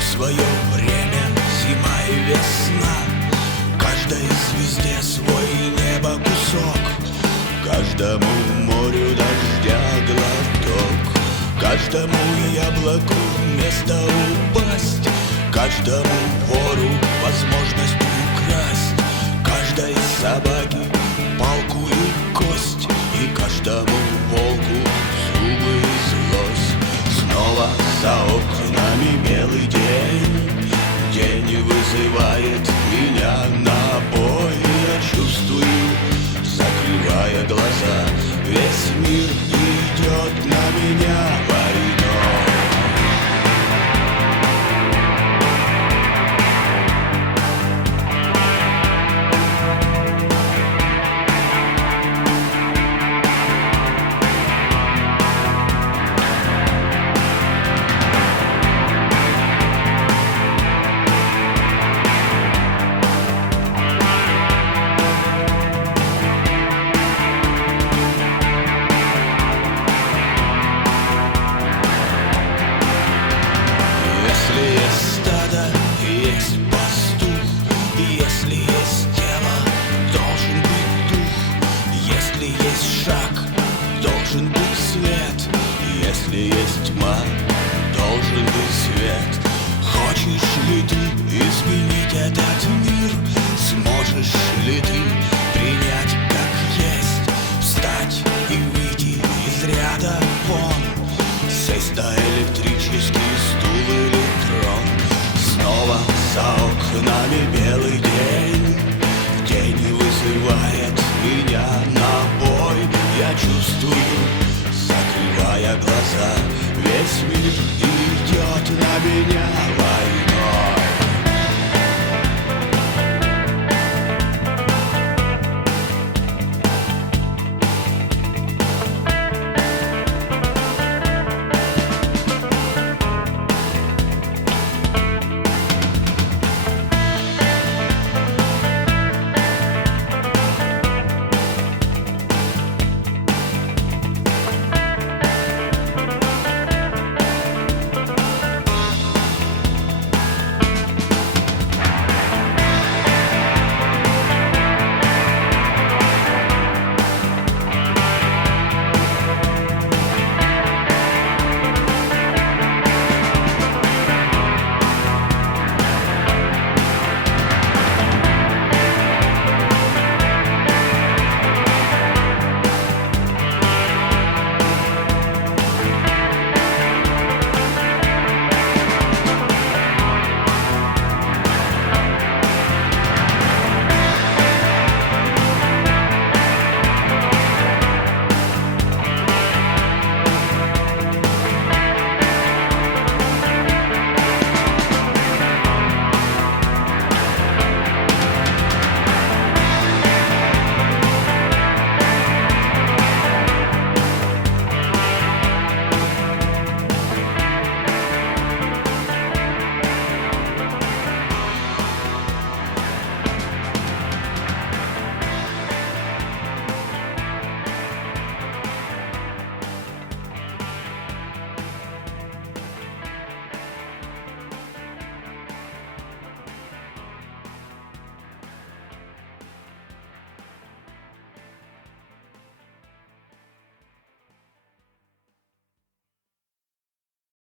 свое время, зима и весна. Каждой звезде свой небо кусок, каждому морю дождя глоток, каждому яблоку место упасть, каждому вору возможность украсть, каждой собаке палку и кость, и каждому волку зубы и злость. Снова за окнами белый день, день вызывает меня на бой. Я чувствую, закрывая глаза, весь мир идет на меня войной. Если есть стадо, есть пастух, если есть тело, должен быть дух, если есть шаг, должен быть свет, если есть тьма, должен быть свет. Хочешь ли ты изменить этот мир? Сможешь ли ты принять как есть? Встать и выйти из ряда вон, сесть на электрический стул или трон. Снова за окнами белый день, день вызывает меня на бой. Я чувствую, закрывая глаза, весь мир идет на меня.